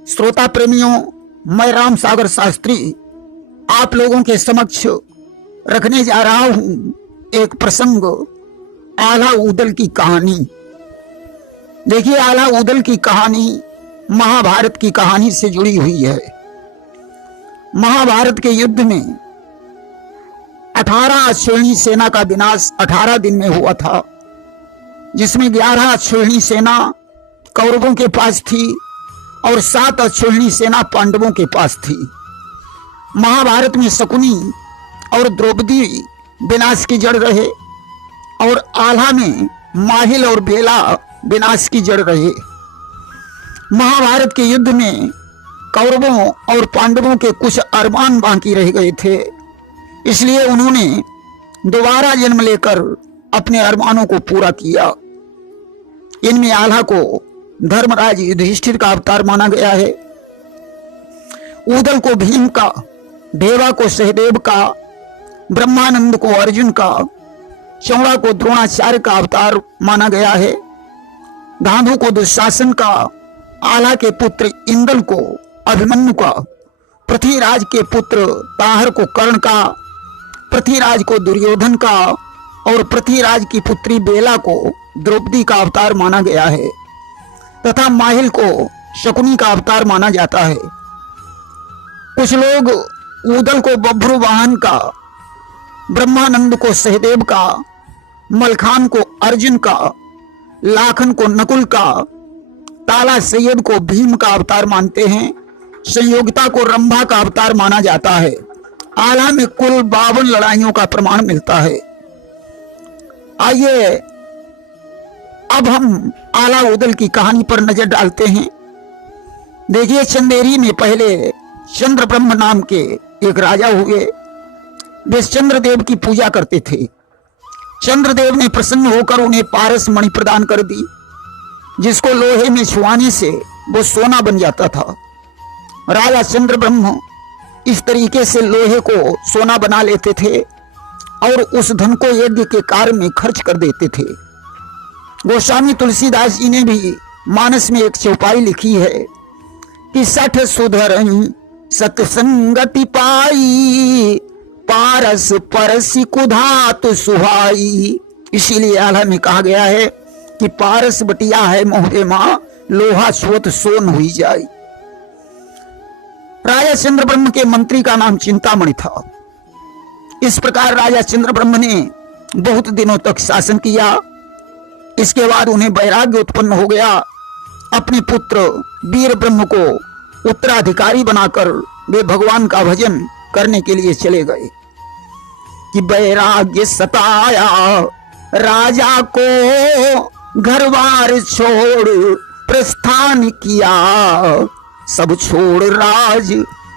श्रोता प्रेमियों, मैं राम सागर शास्त्री आप लोगों के समक्ष रखने जा रहा हूं एक प्रसंग, आला ऊदल की कहानी। देखिए, आला ऊदल की कहानी महाभारत की कहानी से जुड़ी हुई है। महाभारत के युद्ध में 18 अश्विनी सेना का विनाश 18 दिन में हुआ था, जिसमें 11 अश्विनी सेना कौरवों के पास थी और 7 अश्विनी सेना पांडवों के पास थी। महाभारत में शकुनी और द्रौपदी विनाश की जड़ रहे और आल्हा में माहिल और बेला विनाश की जड़ रहे। महाभारत के युद्ध में कौरवों और पांडवों के कुछ अरमान बाकी रह गए थे, इसलिए उन्होंने दोबारा जन्म लेकर अपने अरमानों को पूरा किया। इनमें आल्हा को धर्मराज युधिष्ठिर का अवतार माना गया है, ऊदल को भीम का, देवा को सहदेव का, ब्रह्मानंद को अर्जुन का, चौड़ा को द्रोणाचार्य का अवतार माना गया है, गांधू को दुशासन का, आला के पुत्र इंद्र को अभिमन्यु का, पृथ्वीराज के पुत्र ताहर को कर्ण का, पृथ्वीराज को दुर्योधन का और पृथ्वीराज की पुत्री बेला को द्रौपदी का अवतार माना गया है तथा माहिल को शकुनी का अवतार माना जाता है। कुछ लोग ऊदल को बभ्रु वाहन का, ब्रह्मानंद को सहदेव का, मलखान को अर्जुन का, लाखन को नकुल का, ताला सैयद को भीम का अवतार मानते हैं, संयोगिता को रंभा का अवतार माना जाता है। आला में कुल 52 लड़ाइयों का प्रमाण मिलता है। आइए अब हम आला ऊदल की कहानी पर नजर डालते हैं। देखिए, चंदेरी में पहले चंद्र ब्रह्म नाम के एक राजा हुए। वे चंद्रदेव की पूजा करते थे। चंद्रदेव ने प्रसन्न होकर उन्हें पारस मणि प्रदान कर दी, जिसको लोहे में छुआने से वो सोना बन जाता था। राजा चंद्र ब्रह्म इस तरीके से लोहे को सोना बना लेते थे और उस धन को यज्ञ के कार्य में खर्च कर देते थे। गोस्वामी तुलसीदास जी ने भी मानस में एक चौपाई लिखी है कि 60 सुधरई सत्संगति पाई, पारस परसी कुधात सुहाई। इसीलिए आला में कहा गया है कि पारस बटिया है मोहे मां, लोहा स्वत सोन हुई जाई। राजा चंद्र ब्रह्म के मंत्री का नाम चिंतामणि था। इस प्रकार राजा चंद्र ब्रह्म ने बहुत दिनों तक शासन किया। इसके बाद उन्हें वैराग्य उत्पन्न हो गया। अपने पुत्र वीर ब्रह्म को उत्तराधिकारी बनाकर वे भगवान का भजन करने के लिए चले गए कि वैराग्य सताया राजा को, घर बार छोड़ प्रस्थान किया, सब छोड़ राज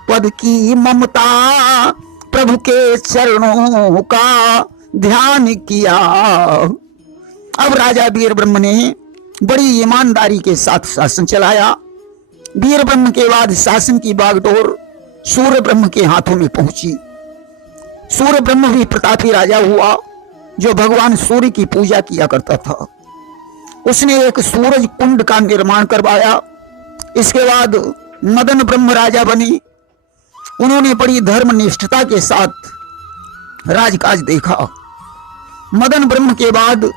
पद की ममता, प्रभु के चरणों का ध्यान किया। अब राजा वीर ब्रह्म ने बड़ी ईमानदारी के साथ शासन चलाया। वीर ब्रह्म के बाद शासन की बागडोर सूर्य ब्रह्म के हाथों में पहुंची। सूर्य ब्रह्म भी प्रतापी राजा हुआ, जो भगवान सूर्य की पूजा किया करता था। उसने एक सूरज कुंड का निर्माण करवाया। इसके बाद मदन ब्रह्म राजा बने। उन्होंने बड़ी धर्मनिष्ठता के साथ राजकाज देखा। मदन ब्रह्म के बाद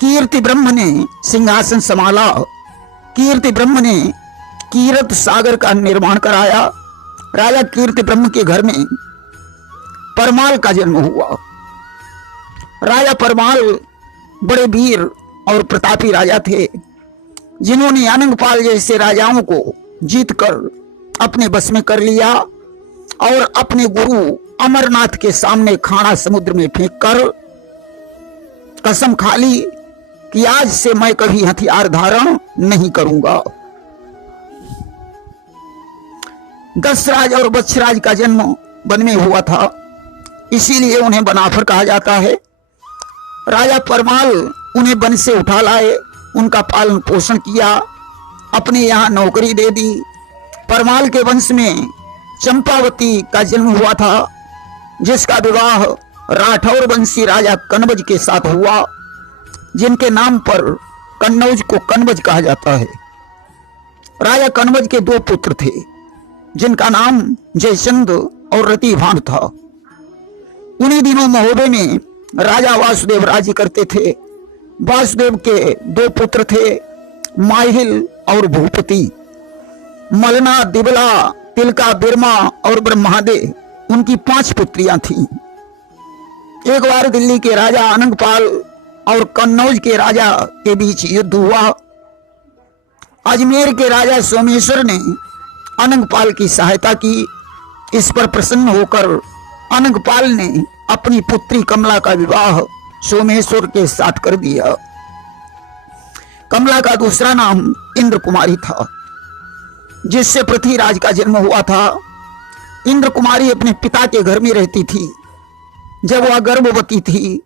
कीर्ति ब्रह्म ने सिंहासन संभाला। कीर्ति ब्रह्म ने कीरत सागर का निर्माण कराया। राजा कीर्ति ब्रह्म के घर में परमाल का जन्म हुआ। राजा परमाल बड़े वीर और प्रतापी राजा थे, जिन्होंने अनंगपाल जैसे राजाओं को जीतकर अपने बस में कर लिया और अपने गुरु अमरनाथ के सामने खाना समुद्र में फेंककर कसम खा ली कि आज से मैं कभी हथियार धारण नहीं करूंगा। दशराज और वत्सराज का जन्म वन में हुआ था, इसीलिए उन्हें बनाफर कहा जाता है। राजा परमाल उन्हें वन से उठा लाए, उनका पालन पोषण किया, अपने यहाँ नौकरी दे दी। परमाल के वंश में चंपावती का जन्म हुआ था, जिसका विवाह राठौर वंशी राजा कनबज के साथ हुआ, जिनके नाम पर कन्नौज को कनबज कहा जाता है। राजा कन्वज के 2 पुत्र थे जिनका नाम जयचंद और रतिभान था। उन्हीं दिनों महोबे में राजा वासुदेव राज्य करते थे। वासुदेव के 2 पुत्र थे, माहिल और भूपति। मलना, दिबला, तिलका, बिरमा और ब्रह्मादे उनकी 5 पुत्रियां थीं। एक बार दिल्ली के राजा अनंगपाल और कन्नौज के राजा के बीच युद्ध हुआ। अजमेर के राजा सोमेश्वर ने अनंगपाल की सहायता की। इस पर प्रसन्न होकर अनंगपाल ने अपनी पुत्री कमला का विवाह सोमेश्वर के साथ कर दिया। कमला का दूसरा नाम इंद्र कुमारी था, जिससे पृथ्वीराज का जन्म हुआ था। इंद्र कुमारी अपने पिता के घर में रहती थी। जब वह गर्भवती थी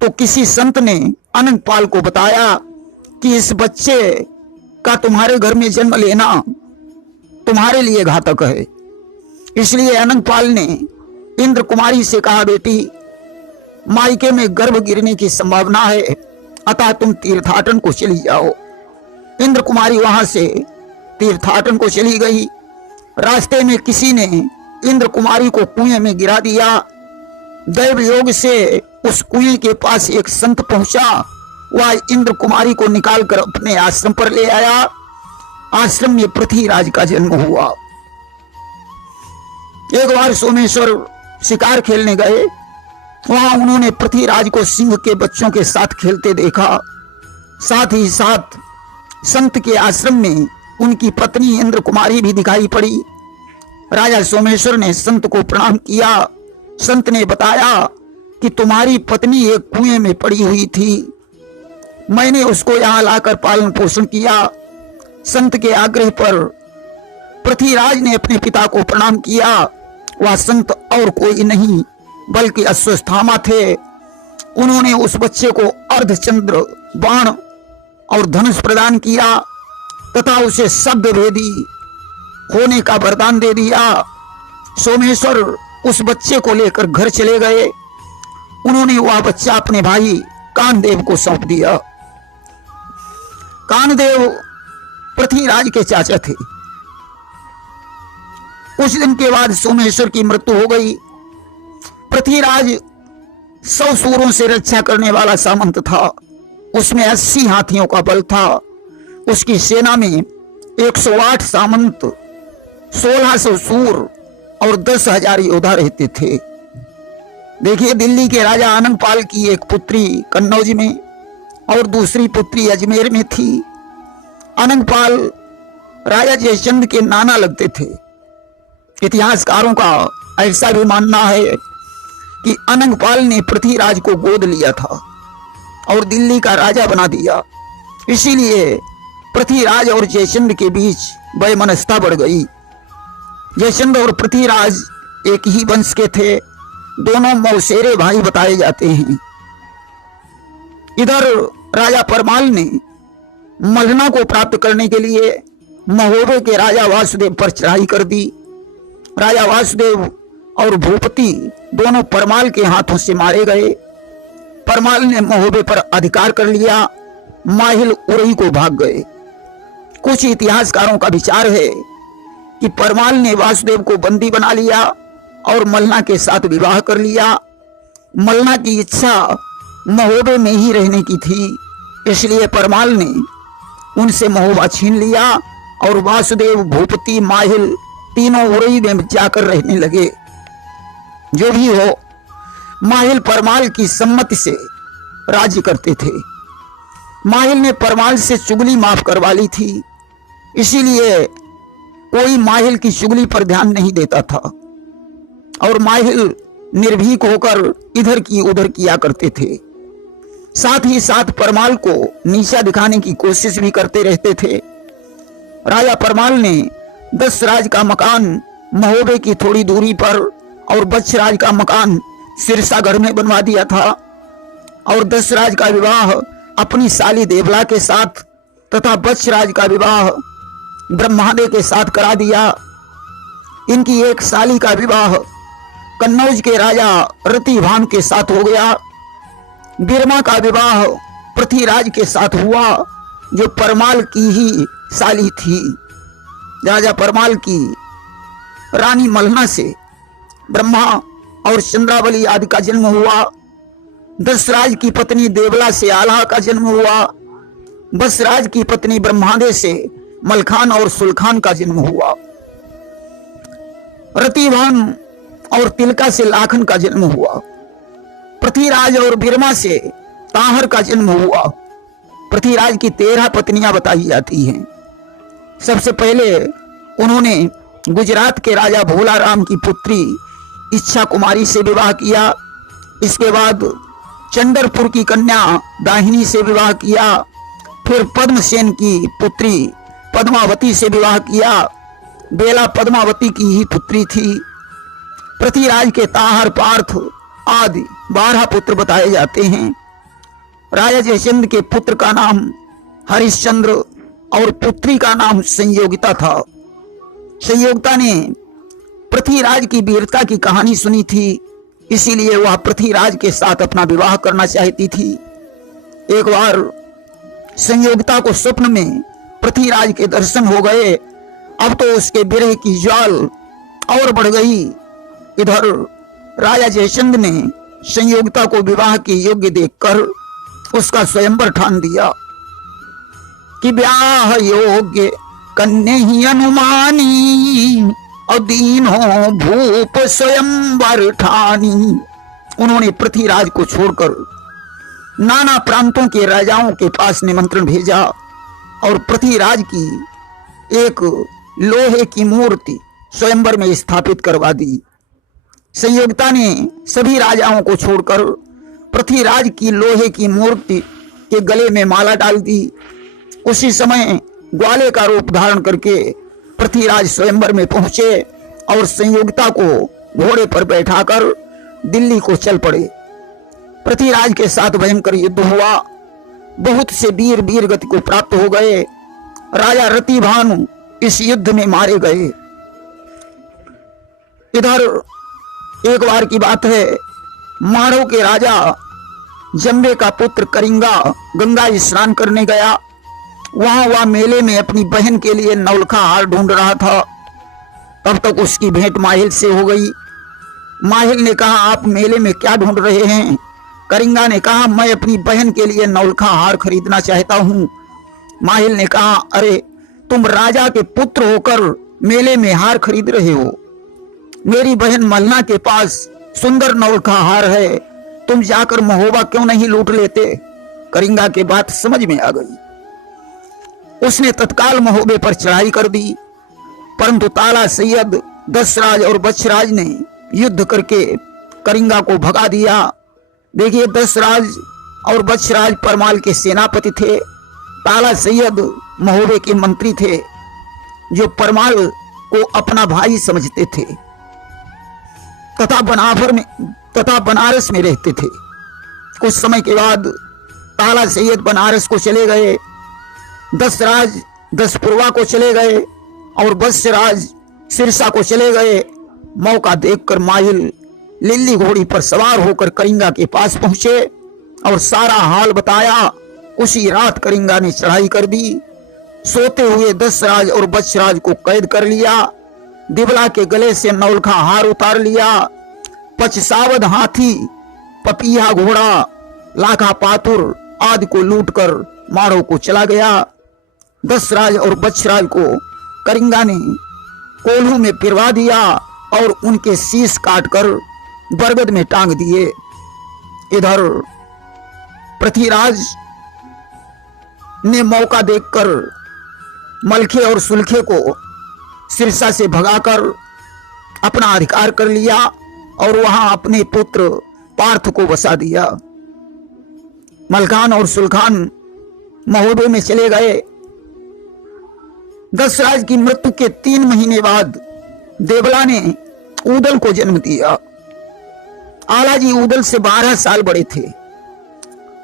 तो किसी संत ने अनंगपाल को बताया कि इस बच्चे का तुम्हारे घर में जन्म लेना तुम्हारे लिए घातक है। इसलिए अनंगपाल ने इंद्र कुमारी से कहा, बेटी, मायके में गर्भ गिरने की संभावना है, अतः तुम तीर्थाटन को चली जाओ। इंद्र कुमारी वहां से तीर्थाटन को चली गई। रास्ते में किसी ने इंद्र कुमारी को कुएं में गिरा दिया। दैव योग से उस कुएं के पास एक संत पहुंचा। वह इंद्र कुमारी को निकालकर अपने आश्रम पर ले आया। आश्रम में पृथ्वीराज का जन्म हुआ। एक बार सोमेश्वर शिकार खेलने गए। वहां उन्होंने पृथ्वीराज को सिंह के बच्चों के साथ खेलते देखा। साथ ही साथ संत के आश्रम में उनकी पत्नी इंद्र कुमारी भी दिखाई पड़ी। राजा सोमेश्वर ने संत को प्रणाम किया। संत ने बताया कि तुम्हारी पत्नी एक कुएं में पड़ी हुई थी, मैंने उसको यहां लाकर पालन पोषण किया। संत के आग्रह पर पृथ्वीराज ने अपने पिता को प्रणाम किया। वह संत और कोई नहीं बल्कि अश्वत्थामा थे। उन्होंने उस बच्चे को अर्धचंद्र, बाण और धनुष प्रदान किया तथा उसे शब्द भेदी होने का वरदान दे दिया। सोमेश्वर उस बच्चे को लेकर घर चले गए। उन्होंने वह बच्चा अपने भाई कानदेव को सौंप दिया। कानदेव पृथ्वीराज के चाचा थे। कुछ दिन के बाद सोमेश्वर की मृत्यु हो गई। पृथ्वीराज 100 सूरों से रक्षा करने वाला सामंत था। उसमें 80 हाथियों का बल था। उसकी सेना में 108 सामंत, 1600 सूर और 10,000 योद्धा रहते थे। देखिए, दिल्ली के राजा अनंगपाल की एक पुत्री कन्नौज में और दूसरी पुत्री अजमेर में थी। अनंगपाल राजा जयचंद के नाना लगते थे। इतिहासकारों का ऐसा भी मानना है कि अनंगपाल ने पृथ्वीराज को गोद लिया था और दिल्ली का राजा बना दिया। इसीलिए पृथ्वीराज और जयचंद के बीच वैमनस्यता बढ़ गई। जयचंद और पृथ्वीराज एक ही वंश के थे। दोनों मौसेरे भाई बताए जाते हैं। इधर राजा परमाल ने मलना को प्राप्त करने के लिए महोबे के राजा वासुदेव पर चढ़ाई कर दी। राजा वासुदेव और भूपति दोनों परमाल के हाथों से मारे गए। परमाल ने महोबे पर अधिकार कर लिया। माहिल उरई को भाग गए। कुछ इतिहासकारों का विचार है कि परमाल ने वासुदेव को बंदी बना लिया और मलना के साथ विवाह कर लिया। मलना की इच्छा महोबे में ही रहने की थी, इसलिए परमाल ने उनसे महोबा छीन लिया और वासुदेव, भूपति, माहिल तीनों उरई में जाकर रहने लगे। जो भी हो, माहिल परमाल की सम्मति से राज्य करते थे। माहिल ने परमाल से चुगली माफ करवा ली थी, इसीलिए कोई माहिल की चुगली पर ध्यान नहीं देता था और माहिल निर्भीक होकर इधर की उधर किया करते थे। साथ ही साथ परमाल को नीचा दिखाने की कोशिश भी करते रहते थे। राजा परमाल ने 10 राज का मकान महोबे की थोड़ी दूरी पर और बच्छ राज का मकान सिरसागढ़ में बनवा दिया था और 10 राज का विवाह अपनी साली देवला के साथ तथा बच्छ राज का विवाह ब्रह्मादे के साथ करा दिया। इनकी एक साली का विवाह कन्नौज के राजा रतिभान के साथ हो गया। बिरमा का विवाह पृथ्वीराज के साथ हुआ, जो परमाल की ही साली थी। राजा परमाल की रानी मलना से ब्रह्मा और चंद्रावली आदि का जन्म हुआ। दशराज की पत्नी देवला से आल्हा का जन्म हुआ। बसराज की पत्नी ब्रह्मादे से मलखान और सुलखान का जन्म हुआ। रतिभान और तिलका से लाखन का जन्म हुआ। पृथ्वीराज और बिरमा से ताहर का जन्म हुआ। पृथ्वीराज की 13 पत्नियां बताई जाती हैं। सबसे पहले उन्होंने गुजरात के राजा भोला राम की पुत्री इच्छा कुमारी से विवाह किया। इसके बाद चंद्रपुर की कन्या दाहिनी से विवाह किया। फिर पद्मसेन की पुत्री पद्मावती से विवाह किया। बेला पद्मावती की ही पुत्री थी। पृथ्वीराज के ताहर, पार्थ आदि 12 पुत्र बताए जाते हैं। राजा जयचंद्र के पुत्र का नाम हरिश्चंद्र और पुत्री का नाम संयोगिता था। संयोगिता ने पृथ्वीराज की वीरता की कहानी सुनी थी, इसीलिए वह पृथ्वीराज के साथ अपना विवाह करना चाहती थी। एक बार संयोगिता को स्वप्न में पृथ्वीराज के दर्शन हो गए। अब तो उसके विरह की ज्वाल और बढ़ गई। इधर राजा जयचंद्र ने संयोगिता को विवाह के योग्य देखकर उसका स्वयंवर ठान दिया कि ब्याह योग्य कन्या ही अनुमानी और दीन हो भूप स्वयंवर ठानी। उन्होंने पृथ्वीराज को छोड़कर नाना प्रांतों के राजाओं के पास निमंत्रण भेजा और पृथ्वीराज की एक लोहे की मूर्ति स्वयंवर में स्थापित करवा दी। संयोगिता ने सभी राजाओं को छोड़कर पृथ्वीराज की लोहे की मूर्ति के गले में माला डाल दी। उसी समय ग्वाले का रूप धारण करके पृथ्वीराज स्वयंवर में पहुंचे और संयोगिता को घोड़े पर बैठाकर दिल्ली को चल पड़े। पृथ्वीराज के साथ भयंकर युद्ध हुआ। बहुत से वीर वीर गति को प्राप्त हो गए। राजा रतिभानु इस युद्ध में मारे गए। इधर एक बार की बात है, माड़ो के राजा जम्बे का पुत्र करिंगा गंगा स्नान करने गया। वहां वह मेले में अपनी बहन के लिए नौलखा हार ढूंढ रहा था। तब तक उसकी भेंट माहिल से हो गई। माहिल ने कहा, आप मेले में क्या ढूंढ रहे हैं? करिंगा ने कहा, मैं अपनी बहन के लिए नौलखा हार खरीदना चाहता हूं। माहिल ने कहा, अरे तुम राजा के पुत्र होकर मेले में हार खरीद रहे हो। मेरी बहन मलना के पास सुंदर नौलखा हार है, तुम जाकर महोबा क्यों नहीं लूट लेते? करिंगा की बात समझ में आ गई। उसने तत्काल महोबे पर चढ़ाई कर दी, परंतु ताला सैयद, दशराज और बच्छराज ने युद्ध करके करिंगा को भगा दिया। देखिए, दशराज और बच्छराज परमाल के सेनापति थे। ताला सैयद महोबे के मंत्री थे, जो परमाल को अपना भाई समझते थे तथा बनारस में रहते थे। कुछ समय के बाद ताला सैयद बनारस को चले गए, दशराज दशपुरवा को चले गए और बच्छराज सिरसा को चले गए। मौका देखकर माहिल लिल्ली घोड़ी पर सवार होकर करिंगा के पास पहुंचे और सारा हाल बताया। उसी रात करिंगा ने चढ़ाई कर दी। सोते हुए दशराज और बच्छराज को कैद कर लिया। दिबला के गले से नौलखा हार उतार लिया। पचसावद हाथी, पपिया घोड़ा, लाखा पातुर आदि को लूटकर माड़ो को चला गया। दशराज और बच्छराज को करिंगा ने कोल्हू में पिरवा दिया और उनके शीश काटकर बरगद में टांग दिए। इधर पृथ्वीराज ने मौका देखकर मलखे और सुलखे को सिरसा से भगाकर अपना अधिकार कर लिया और वहां अपने पुत्र पार्थ को बसा दिया। मलखान और सुलखान महोबे में चले गए। दशराज की मृत्यु के 3 महीने बाद देवला ने ऊदल को जन्म दिया। आलाजी ऊदल से 12 साल बड़े थे।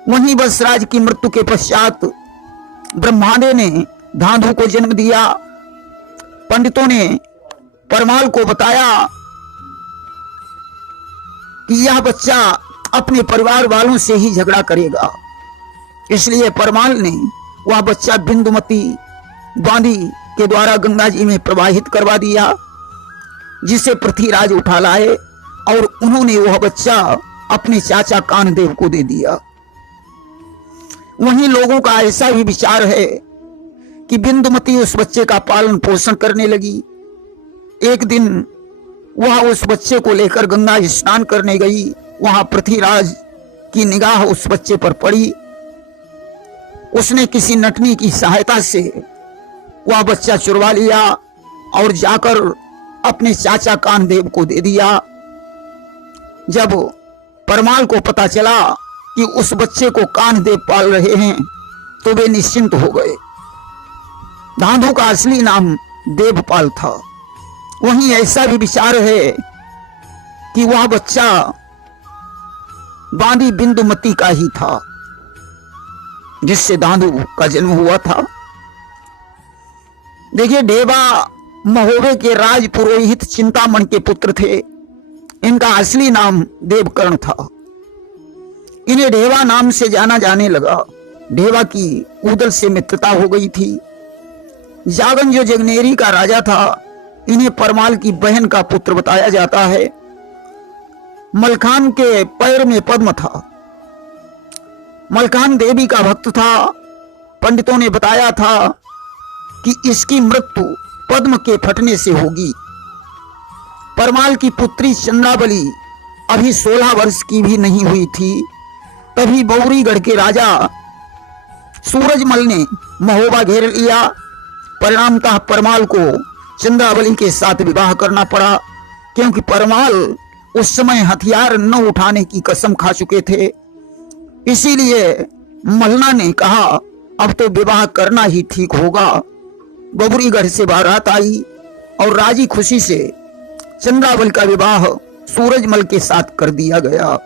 वहीं बसराज की मृत्यु के पश्चात ब्रह्मादे ने धांधु को जन्म दिया। पंडितों ने परमाल को बताया कि यह बच्चा अपने परिवार वालों से ही झगड़ा करेगा, इसलिए परमाल ने वह बच्चा बिंदुमती बांधी के द्वारा गंगा जी में प्रवाहित करवा दिया, जिसे पृथ्वीराज उठा लाए और उन्होंने वह बच्चा अपने चाचा कानदेव को दे दिया। वहीं लोगों का ऐसा भी विचार है कि बिंदुमती उस बच्चे का पालन पोषण करने लगी। एक दिन वह उस बच्चे को लेकर गंगा स्नान करने गई। वहां पृथ्वीराज की निगाह उस बच्चे पर पड़ी। उसने किसी नटनी की सहायता से वह बच्चा चुरवा लिया और जाकर अपने चाचा कानदेव को दे दिया। जब परमाल को पता चला कि उस बच्चे को कानदेव पाल रहे हैं तो वे निश्चिंत हो गए। धांधु का असली नाम देवपाल था। वहीं ऐसा भी विचार है कि वह बच्चा बांदी बिंदुमती का ही था, जिससे धांधु का जन्म हुआ था। देखिए, ढेबा महोबे के राज पुरोहित चिंतामणि के पुत्र थे। इनका असली नाम देवकर्ण था। इन्हें ढेबा नाम से जाना जाने लगा। ढेबा की उदल से मित्रता हो गई थी। जागन जो जगनेरी का राजा था, इन्हें परमाल की बहन का पुत्र बताया जाता है। मलखान के पैर में पद्म था। मलखान देवी का भक्त था। पंडितों ने बताया था कि इसकी मृत्यु पद्म के फटने से होगी। परमाल की पुत्री चंद्रावली अभी 16 वर्ष की भी नहीं हुई थी। तभी बौरीगढ़ के राजा सूरजमल ने महोबा घेर लिया। परिणामतः परमाल को चंद्रावली के साथ विवाह करना पड़ा, क्योंकि परमाल उस समय हथियार न उठाने की कसम खा चुके थे। इसीलिए मलना ने कहा, अब तो विवाह करना ही ठीक होगा। बबरीगढ़ से बारात आई और राजी खुशी से चंद्रावली का विवाह सूरजमल के साथ कर दिया गया।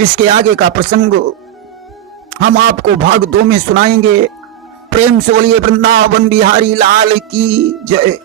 इसके आगे का प्रसंग हम आपको भाग 2 में सुनाएंगे। प्रेम से बोलिए वृंदावन बिहारी लाल की जय।